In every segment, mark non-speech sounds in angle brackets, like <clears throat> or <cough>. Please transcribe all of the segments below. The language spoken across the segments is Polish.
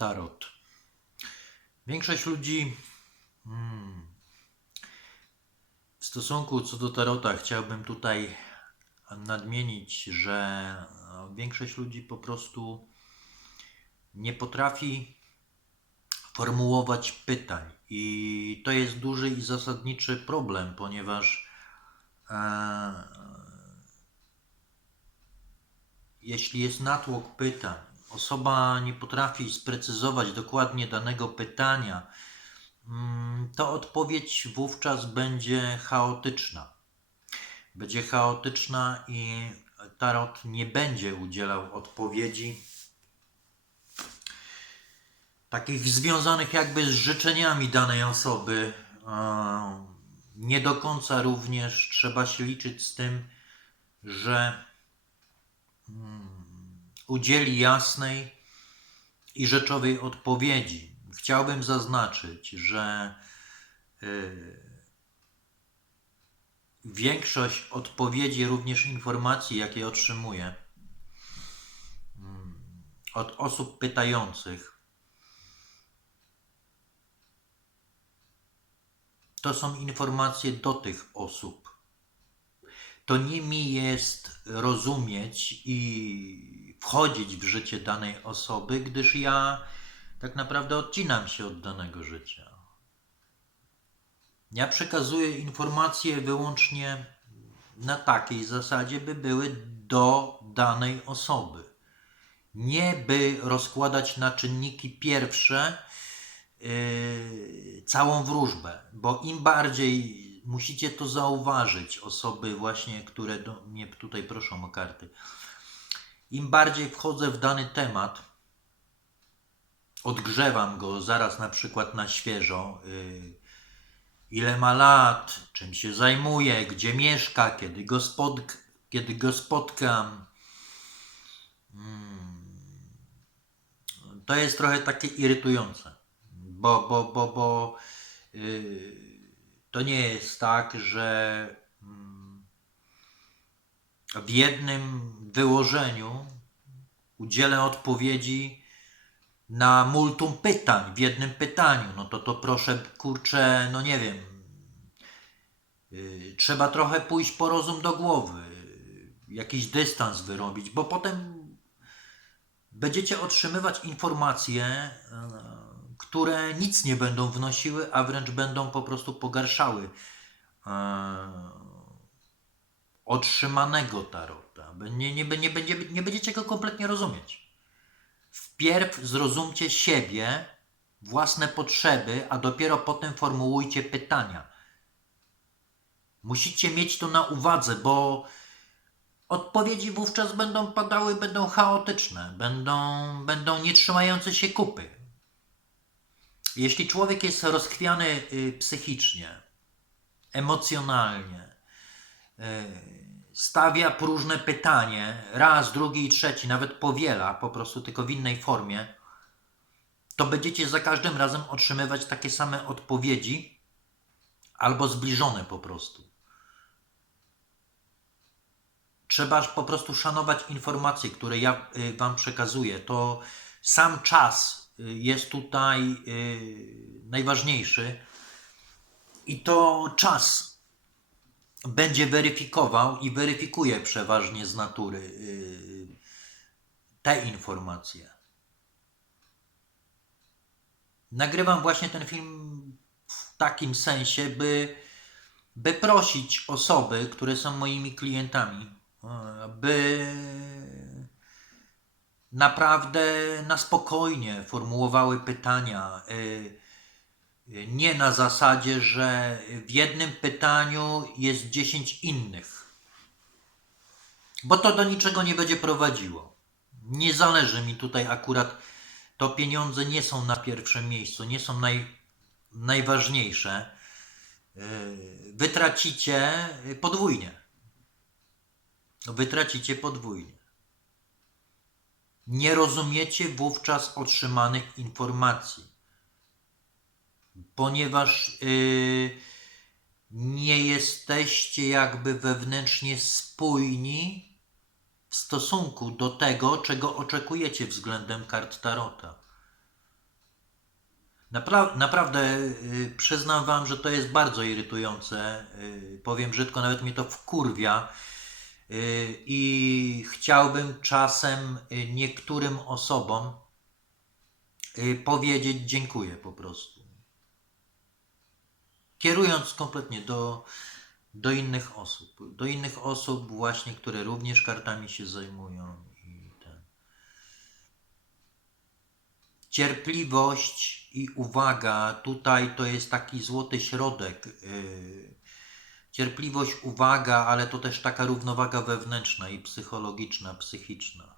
Tarot. Większość ludzi hmm, w stosunku co do Tarota chciałbym tutaj nadmienić, że e, większość ludzi po prostu nie potrafi formułować pytań. I to jest duży i zasadniczy problem, ponieważ e, jeśli jest natłok pytań, osoba nie potrafi sprecyzować dokładnie danego pytania, mm, to odpowiedź wówczas będzie chaotyczna. Będzie chaotyczna i tarot nie będzie udzielał odpowiedzi takich związanych jakby z życzeniami danej osoby. Nie do końca również trzeba się liczyć z tym, że udzieli jasnej i rzeczowej odpowiedzi. Chciałbym zaznaczyć, że y, większość odpowiedzi, również informacji, jakie otrzymuję mm, od osób pytających, to są informacje do tych osób. To nie mi jest rozumieć i wchodzić w życie danej osoby, gdyż ja tak naprawdę odcinam się od danego życia. Ja przekazuję informacje wyłącznie na takiej zasadzie, by były do danej osoby. Nie by rozkładać na czynniki pierwsze yy, całą wróżbę, bo im bardziej musicie to zauważyć, osoby właśnie, które do mnie tutaj proszą o karty. Im bardziej wchodzę w dany temat, odgrzewam go zaraz na przykład na świeżo, yy, ile ma lat, czym się zajmuje, gdzie mieszka, kiedy go, spotk- kiedy go spotkam. Mm. To jest trochę takie irytujące, bo, bo, bo, bo yy, to nie jest tak, że mm, w jednym wyłożeniu udzielę odpowiedzi na multum pytań, w jednym pytaniu. No to to proszę, kurczę, no nie wiem. Yy, trzeba trochę pójść po rozum do głowy, jakiś dystans wyrobić, bo potem będziecie otrzymywać informacje, yy, które nic nie będą wnosiły, a wręcz będą po prostu pogarszały e, otrzymanego tarota. Nie, nie, nie, będzie, nie będziecie go kompletnie rozumieć. Wpierw zrozumcie siebie, własne potrzeby, a dopiero potem formułujcie pytania. Musicie mieć to na uwadze, bo odpowiedzi wówczas będą padały, będą chaotyczne, będą, będą nie trzymające się kupy. Jeśli człowiek jest rozchwiany y, psychicznie, emocjonalnie, y, stawia próżne pytanie, raz, drugi i trzeci, nawet powiela, po prostu tylko w innej formie, to będziecie za każdym razem otrzymywać takie same odpowiedzi albo zbliżone po prostu. Trzeba po prostu szanować informacje, które ja y, Wam przekazuję. To sam czas jest tutaj y, najważniejszy i to czas będzie weryfikował i weryfikuje przeważnie z natury y, te informacje. Nagrywam właśnie ten film w takim sensie, by, by prosić osoby, które są moimi klientami, by naprawdę na spokojnie formułowały pytania. y, y, Nie na zasadzie, że w jednym pytaniu jest 10 innych. Bo to do niczego nie będzie prowadziło. Nie zależy mi tutaj akurat, to pieniądze nie są na pierwszym miejscu, nie są naj, najważniejsze. Y, Wytracicie podwójnie. Wytracicie podwójnie. Nie rozumiecie wówczas otrzymanych informacji, ponieważ yy, nie jesteście jakby wewnętrznie spójni w stosunku do tego, czego oczekujecie względem kart Tarota. Napra- naprawdę y, przyznam wam, że to jest bardzo irytujące. Y, powiem brzydko, nawet mnie to wkurwia. I chciałbym czasem y, niektórym osobom y, powiedzieć dziękuję po prostu. Kierując kompletnie do, do innych osób. Do innych osób właśnie, które również kartami się zajmują. Cierpliwość i uwaga, tutaj to jest taki złoty środek. yy. Cierpliwość, uwaga, ale to też taka równowaga wewnętrzna i psychologiczna, psychiczna.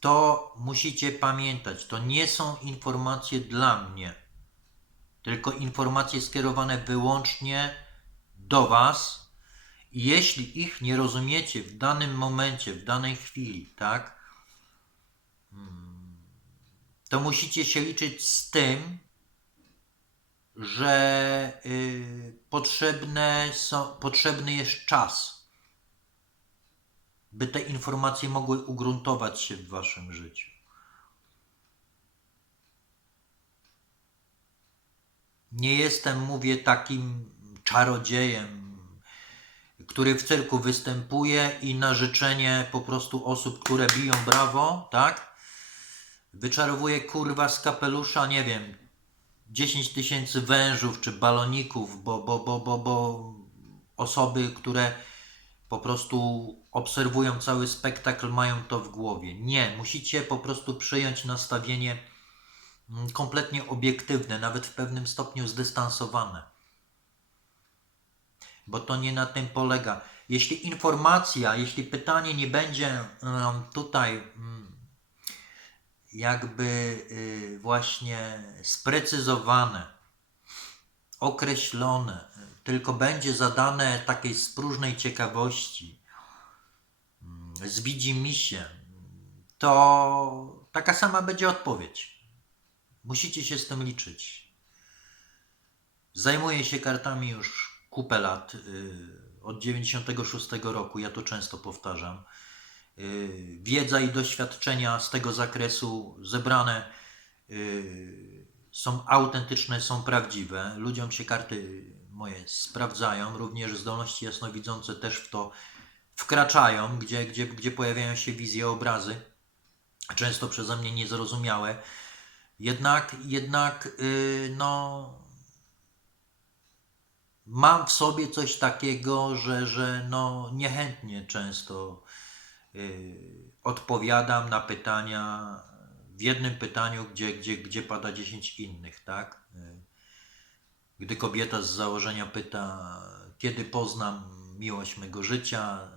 To musicie pamiętać, to nie są informacje dla mnie, tylko informacje skierowane wyłącznie do Was. Jeśli ich nie rozumiecie w danym momencie, w danej chwili, tak, mm, to musicie się liczyć z tym, że y, potrzebne są, potrzebny jest czas, by te informacje mogły ugruntować się w Waszym życiu. Nie jestem, mówię, takim czarodziejem, który w cyrku występuje i na życzenie po prostu osób, które biją brawo, tak? Wyczarowuje kurwa z kapelusza, nie wiem, 10 tysięcy wężów czy baloników, bo, bo, bo, bo, bo osoby, które po prostu obserwują cały spektakl, mają to w głowie. Nie, musicie po prostu przyjąć nastawienie mm, kompletnie obiektywne, nawet w pewnym stopniu zdystansowane. Bo to nie na tym polega. Jeśli informacja, jeśli pytanie nie będzie em, tutaj mm, jakby y, właśnie sprecyzowane, określone, tylko będzie zadane takiej z próżnej ciekawości, mm, z widzimisię, to taka sama będzie odpowiedź. Musicie się z tym liczyć. Zajmuję się kartami już kupę lat, y, od 96 roku, ja to często powtarzam. Y, Wiedza i doświadczenia z tego zakresu zebrane y, są autentyczne, są prawdziwe. Ludziom się karty moje sprawdzają, również zdolności jasnowidzące też w to wkraczają, gdzie, gdzie, gdzie pojawiają się wizje, obrazy, często przeze mnie niezrozumiałe. Jednak, jednak, yy, no, mam w sobie coś takiego, że, że no, niechętnie często odpowiadam na pytania w jednym pytaniu, gdzie, gdzie, gdzie pada 10 innych, tak? Yy, Gdy kobieta z założenia pyta, kiedy poznam miłość mego życia,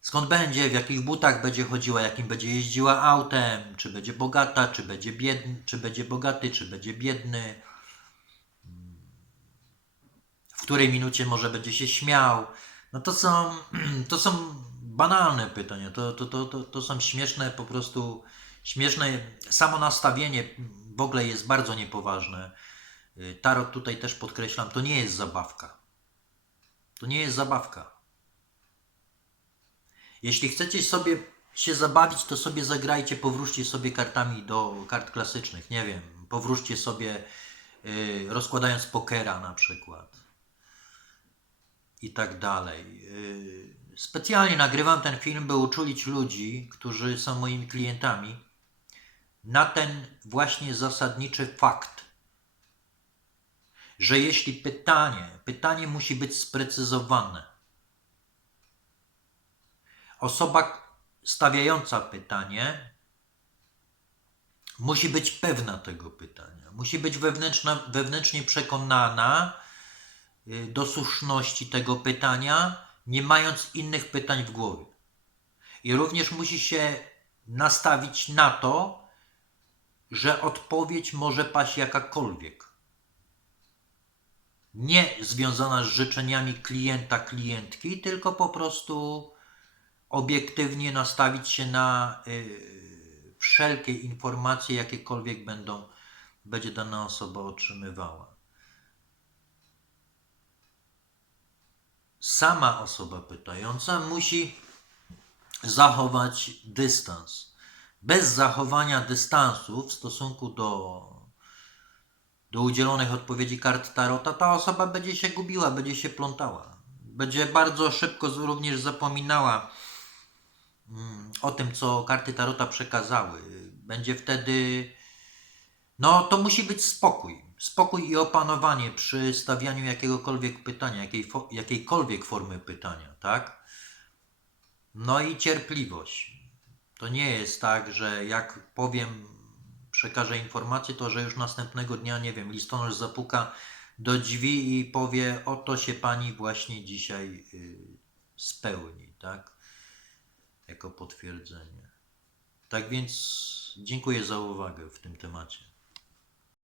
skąd będzie, w jakich butach będzie chodziła, jakim będzie jeździła autem, czy będzie bogata, czy będzie biedny, czy będzie bogaty, czy będzie biedny, w której minucie może będzie się śmiał. No to są, <clears throat> to są banalne pytania, to, to, to, to, to są śmieszne po prostu, śmieszne, samo nastawienie w ogóle jest bardzo niepoważne. Tarot tutaj też podkreślam, to nie jest zabawka. To nie jest zabawka. Jeśli chcecie sobie się zabawić, to sobie zagrajcie, powróćcie sobie kartami do kart klasycznych, nie wiem, powróćcie sobie y, rozkładając pokera na przykład i tak dalej. Y, Specjalnie nagrywam ten film, by uczulić ludzi, którzy są moimi klientami, na ten właśnie zasadniczy fakt, że jeśli pytanie, pytanie musi być sprecyzowane, osoba stawiająca pytanie musi być pewna tego pytania, musi być wewnętrzna, wewnętrznie przekonana y, do słuszności tego pytania, nie mając innych pytań w głowie. I również musi się nastawić na to, że odpowiedź może paść jakakolwiek nie związana z życzeniami klienta, klientki, tylko po prostu obiektywnie nastawić się na y, wszelkie informacje, jakiekolwiek będą, będzie dana osoba otrzymywała. Sama osoba pytająca musi zachować dystans bez zachowania dystansu w stosunku do, do udzielonych odpowiedzi kart Tarota, ta osoba będzie się gubiła, będzie się plątała. Będzie bardzo szybko również zapominała mm, o tym, co karty Tarota przekazały. Będzie wtedy. No, to musi być spokój. Spokój i opanowanie przy stawianiu jakiegokolwiek pytania, jakiej, jakiejkolwiek formy pytania, tak? No i cierpliwość. To nie jest tak, że jak powiem, przekażę informację, to że już następnego dnia, nie wiem, listonosz zapuka do drzwi i powie, oto się pani właśnie dzisiaj y, spełni, tak? Jako potwierdzenie. Tak więc dziękuję za uwagę w tym temacie.